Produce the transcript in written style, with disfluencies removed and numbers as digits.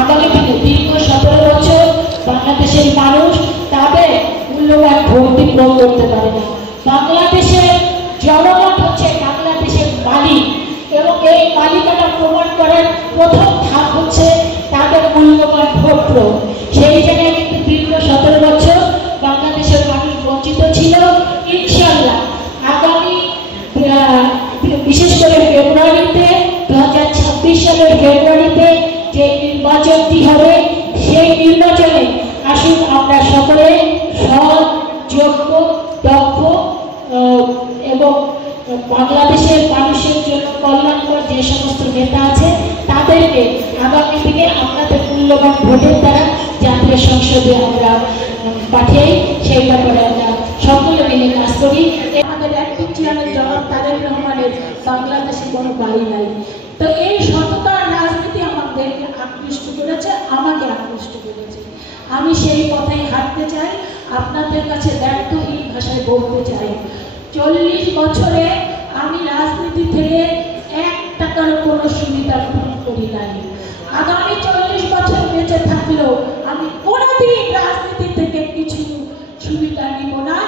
আগামী দিনে দীর্ঘ 17 বছর বাংলাদেশের মানুষ তাদের মূল্যবান ভোট প্রয়োগ করতে পারে না। বাংলাদেশের জনগণ হচ্ছে বাংলাদেশের মালিক এবং এই মালিকানা প্রমাণ করার প্রথম ধাপ হচ্ছে তাদের মূল্যবান ভোট প্রয়োগ। সেই জায়গায় কিন্তু দীর্ঘ 17 বছর বাংলাদেশের মানুষ বঞ্চিত ছিল। ইনশাআল্লাহ আগামী বিশেষ করে ফেব্রুয়ারিতে 2026 সালের ফেব্রুয়ারিতে যে নির্বাচনটি হবে সেই নির্বাচনে আসুন আমরা সকলে সৎ, যোগ্য, দক্ষ এবং বাংলাদেশের মানুষের জন্য কল্যাণকর যে সমস্ত নেতা আছে তাদেরকে আগামী দিনে আপনাদের মূল্যবান ভোটের দ্বারা জাতীয় সংসদে আমরা পাঠাই। সেই ব্যাপারে আমরা সকলে মিলে কাজ করি। আমাদের অ্যাক্টিভ চেয়ারম্যান জনাব তারেক রহমানের বাংলাদেশে কোনো বাড়ি নাই। তো এই সততার রাজনীতি আমাদেরকে আকৃষ্ট করেছে, আমাকে আকৃষ্ট করেছে। আমি সেই পথেই হাঁটতে চাই, আপনাদের কাছে দায়িত্বহীন ভাষায় বলতে চাই। 40 বছরে আমি রাজনীতি থেকে 1 টাকার কোনো সুবিধা গ্রহণ করি নাই। আগামী 40 বছর বেঁচে থাকলেও আমি কোনোদিন রাজনীতি থেকে কিছু সুবিধা নিব না।